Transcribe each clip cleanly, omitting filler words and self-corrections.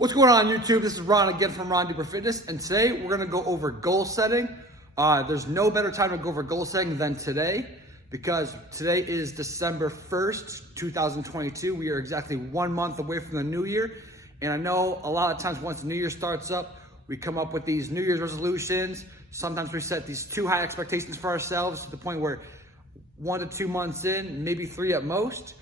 What's going on YouTube? This is Ron again from Ron Deeper Fitness, and today we're gonna go over goal setting. There's no better time to go over goal setting than today, because today is December 1st, 2022. We are exactly 1 month away from the new year. And I know a lot of times once the new year starts up, we come up with these New Year's resolutions. Sometimes we set these too high expectations for ourselves to the point where 1 to 2 months in, maybe 3 at most,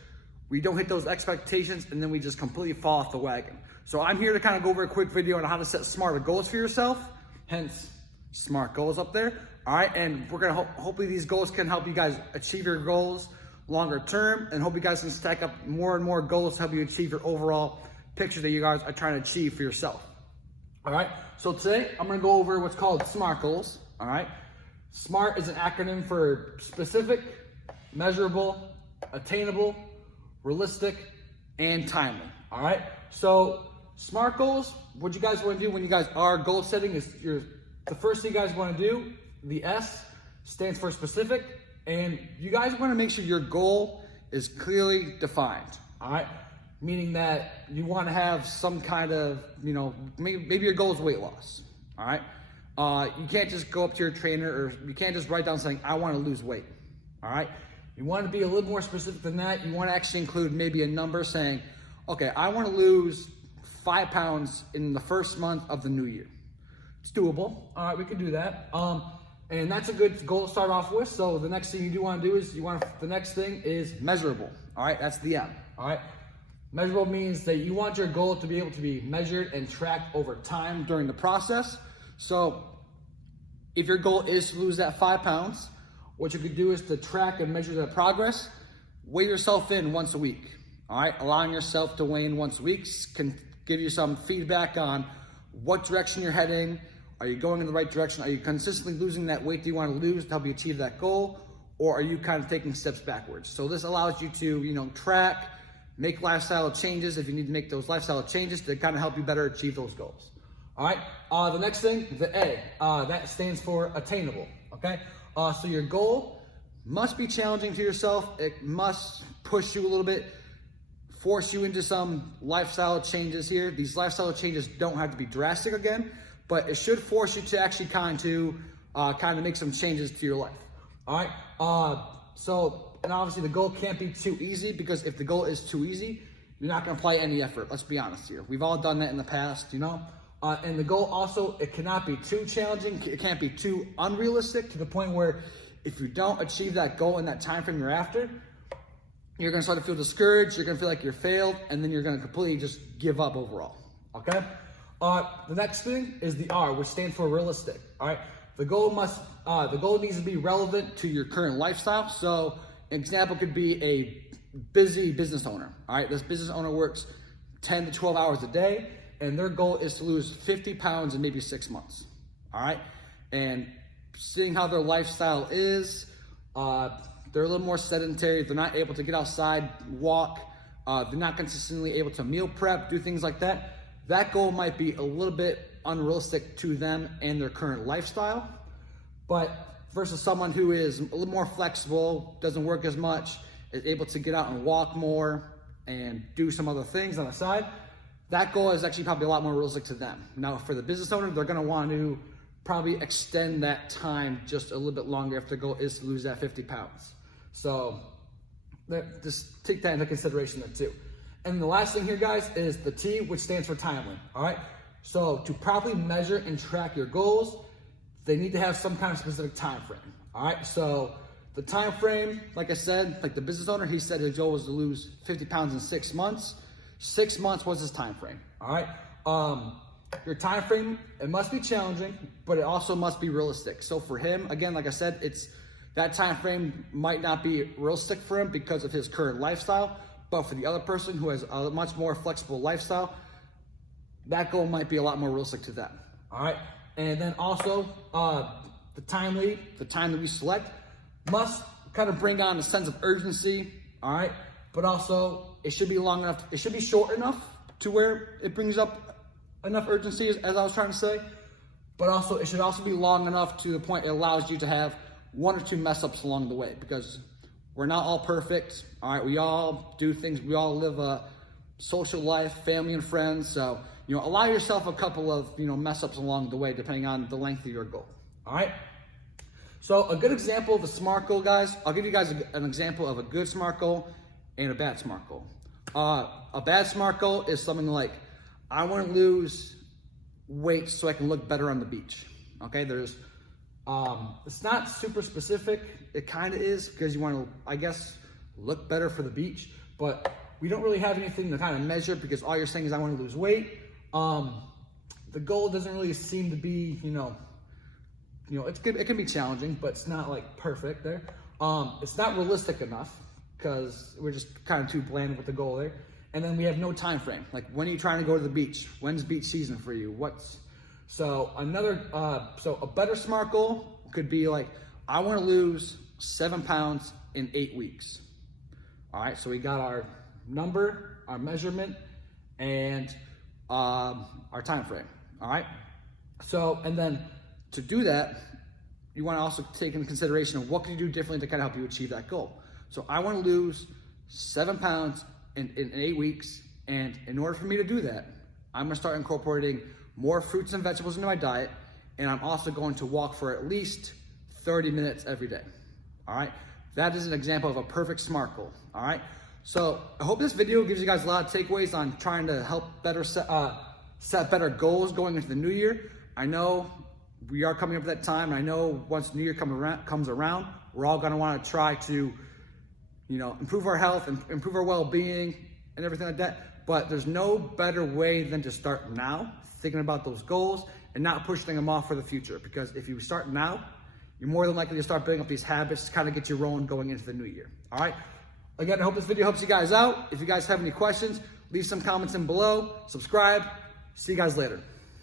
we don't hit those expectations and then we just completely fall off the wagon. So I'm here to kind of go over a quick video on how to set smarter goals for yourself, hence SMART goals up there. All right, and we're gonna hopefully these goals can help you guys achieve your goals longer term, and hope you guys can stack up more and more goals to help you achieve your overall picture that you guys are trying to achieve for yourself. All right, so today I'm gonna go over what's called SMART goals. All right, SMART is an acronym for specific, measurable, attainable, realistic, and timely. All right, so SMART goals, what you guys want to do when you guys are goal setting is the first thing you guys want to do, the S stands for specific, and you guys want to make sure your goal is clearly defined. All right, meaning that you want to have some kind of, maybe your goal is weight loss. All right, you can't just go up to your trainer, or you can't just write down saying I want to lose weight. All right, you want to be a little more specific than that. You want to actually include maybe a number saying, okay, I want to lose 5 pounds in the first month of the new year. It's doable. All right, we can do that. And that's a good goal to start off with. So the next thing you do want to do is the next thing is measurable. All right, that's the M. All right, measurable means that you want your goal to be able to be measured and tracked over time during the process. So if your goal is to lose that 5 pounds, what you could do is to track and measure the progress. Weigh yourself in once a week. All right, allowing yourself to weigh in once a week can give you some feedback on what direction you're heading. Are you going in the right direction? Are you consistently losing that weight that you want to lose to help you achieve that goal? Or are you kind of taking steps backwards? So this allows you to, track, make lifestyle changes if you need to make those lifestyle changes to kind of help you better achieve those goals. All right, the next thing, the A, that stands for attainable, okay? So your goal must be challenging to yourself. It must push you a little bit, force you into some lifestyle changes here. These lifestyle changes don't have to be drastic again, but it should force you to actually kind of make some changes to your life. All right. And obviously the goal can't be too easy, because if the goal is too easy, you're not going to apply any effort. Let's be honest here. We've all done that in the past, and the goal also, it cannot be too challenging. It can't be too unrealistic to the point where if you don't achieve that goal in that time frame you're after, you're going to start to feel discouraged. You're going to feel like you're failed, and then you're going to completely just give up overall. Okay. The next thing is the R, which stands for realistic. All right. The goal needs to be relevant to your current lifestyle. So an example could be a busy business owner. All right. This business owner works 10 to 12 hours a day, and their goal is to lose 50 pounds in maybe 6 months. All right. And seeing how their lifestyle is, they're a little more sedentary. They're not able to get outside, walk. They're not consistently able to meal prep, do things like that. That goal might be a little bit unrealistic to them and their current lifestyle. But versus someone who is a little more flexible, doesn't work as much, is able to get out and walk more and do some other things on the side, that goal is actually probably a lot more realistic to them. Now, for the business owner, they're going to want to probably extend that time just a little bit longer if their goal is to lose that 50 pounds. So just take that into consideration there too. And the last thing here, guys, is the T, which stands for timely. All right. So to properly measure and track your goals, they need to have some kind of specific time frame. All right. So the time frame, like I said, like the business owner, he said his goal was to lose 50 pounds in 6 months. 6 months was his time frame. All right. Your time frame, it must be challenging, but it also must be realistic. So for him, again, like I said, that time frame might not be realistic for him because of his current lifestyle, but for the other person who has a much more flexible lifestyle, that goal might be a lot more realistic to them. All right. And then also the time that we select must kind of bring on a sense of urgency. All right. But also it should be long enough. It should be short enough to where it brings up enough urgency, as I was trying to say, but also it should also be long enough to the point it allows you to have 1 or 2 mess ups along the way, because we're not all perfect. All right, we all do things. We all live a social life, family and friends. So allow yourself a couple of, mess ups along the way, depending on the length of your goal. All right. So a good example of a SMART goal, guys, I'll give you guys an example of a good SMART goal and a bad SMART goal. A bad SMART goal is something like, I want to lose weight so I can look better on the beach. Okay, it's not super specific. It kind of is, because you want to, I guess, look better for the beach, but we don't really have anything to kind of measure, because all you're saying is I want to lose weight. The goal doesn't really seem to be, it can be challenging, but it's not like perfect there. It's not realistic enough, because we're just kind of too bland with the goal there. And then we have no time frame. Like, when are you trying to go to the beach? When's beach season for you? So a better SMART goal could be like, I want to lose 7 pounds in 8 weeks. All right, so we got our number, our measurement, and our time frame. All right, so, and then to do that, you want to also take into consideration of what can you do differently to kind of help you achieve that goal. So I want to lose 7 pounds in 8 weeks, and in order for me to do that, I'm going to start incorporating more fruits and vegetables into my diet, and I'm also going to walk for at least 30 minutes every day. All right, that is an example of a perfect SMART goal. All right, so I hope this video gives you guys a lot of takeaways on trying to help better set better goals going into the new year. I know we are coming up at that time, and I know once New Year comes around, we're all going to want to try to improve our health and improve our well-being and everything like that. But there's no better way than to start now, thinking about those goals and not pushing them off for the future. Because if you start now, you're more than likely to start building up these habits to kind of get you rolling going into the new year. All right. Again, I hope this video helps you guys out. If you guys have any questions, leave some comments in below. Subscribe. See you guys later.